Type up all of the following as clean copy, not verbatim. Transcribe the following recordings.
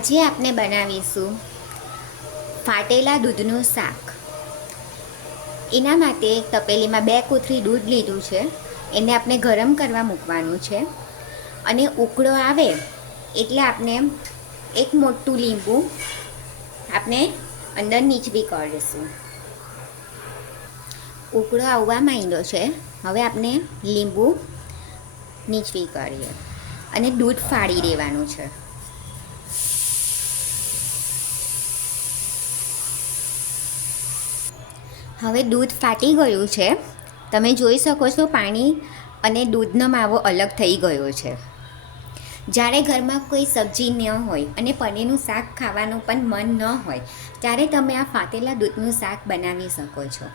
આજે આપણે બનાવીશું ફાટેલા દૂધનું શાક. એના માટે એક તપેલીમાં 2 કોથળી દૂધ લીધું છે. એને આપણે ગરમ કરવા મૂકવાનું છે અને ઉકળો આવે એટલે આપણે એક મોટું લીંબુ આપણે અંદર નીચવી કાઢીશું. ઉકળો આવવા માંડ્યો છે. હવે આપણે લીંબુ નીચવી કાઢીએ અને દૂધ ફાડી દેવાનું છે. હવે દૂધ ફાટી ગયું છે. તમે જોઈ શકો છો પાણી અને દૂધનો માવો અલગ થઈ ગયો છે. જ્યારે ઘરમાં કોઈ સબ્જી ન હોય અને પનીરનું શાક ખાવાનું પણ મન ન હોય ત્યારે તમે આ ફાટેલા દૂધનું શાક બનાવી શકો છો.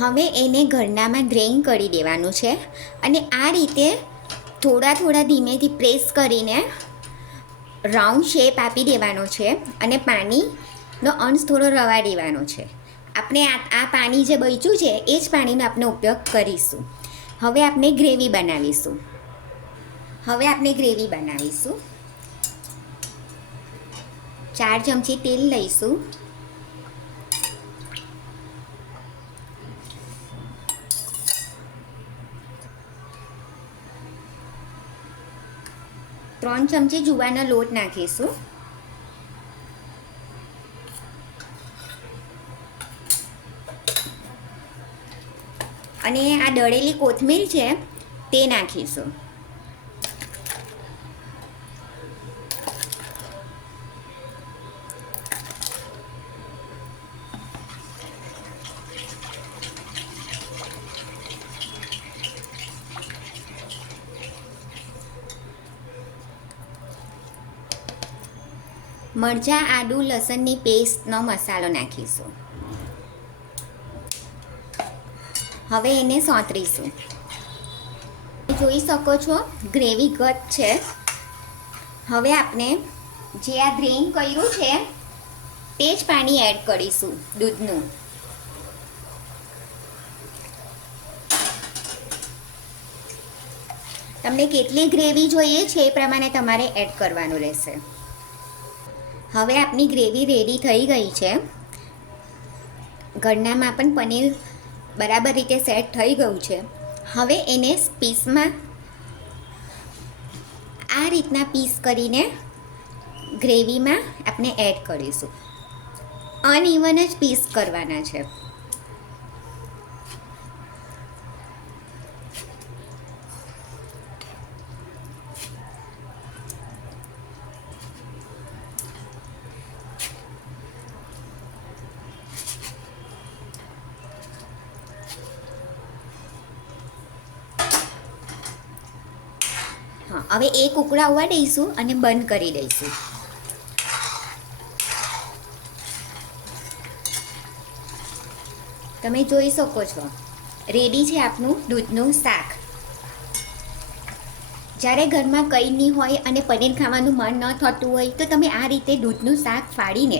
હવે એને ગરનામાં ગ્રેઇન્ડ કરી દેવાનું છે અને આ રીતે થોડા ધીમેથી પ્રેસ કરીને રાઉન્ડ શેપ આપી દેવાનો છે અને પાણીનો અંશ થોડો રવા દેવાનો છે. આપણે આ પાણી જે બચ્યું છે એ જ પાણીનો આપણે ઉપયોગ કરીશું. હવે આપણે ગ્રેવી બનાવીશું. 4 ચમચી તેલ લઈશું. ત્રણ ચમચી જુવારનો લોટ નાખીશું. અને આ દળેલી કોથમીર છે તે નાખીશું. મરચાં, આદુ, લસણની પેસ્ટનો મસાલો નાખીશું. હવે એને સોંતરીશું. જોઈ શકો છો ગ્રેવી ઘટ છે. હવે આપણે જે આ ગ્રેઇન્ડ કર્યું છે તે જ પાણી એડ કરીશું દૂધનું. તમને કેટલી ગ્રેવી જોઈએ છે એ પ્રમાણે તમારે એડ કરવાનું રહેશે. હવે આપણી ગ્રેવી રેડી થઈ ગઈ છે. ગરનામાં પણ પનીર બરાબર રીતે સેટ થઈ ગયું છે. હવે એને પીસમાં આ રીતના પીસ કરીને ગ્રેવીમાં આપણે એડ કરીશું. અનઇવન જ પીસ કરવાના છે. હવે એક ઉકળા આવવા દઈશું અને બંધ કરી દઈશું. તમે જોઈ શકો છો રેડી છે આપનું દૂધનું શાક. જ્યારે ઘરમાં કંઈ નહીં હોય અને પનીર ખાવાનું મન ન થતું હોય તો તમે આ રીતે દૂધનું શાક ફાડીને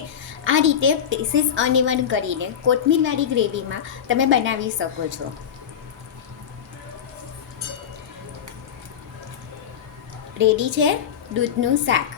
આ રીતે પીસીસ અનઇવન કરીને કોથમીરવાળી ગ્રેવીમાં તમે બનાવી શકો છો. રેડી છે દૂધનું શાક.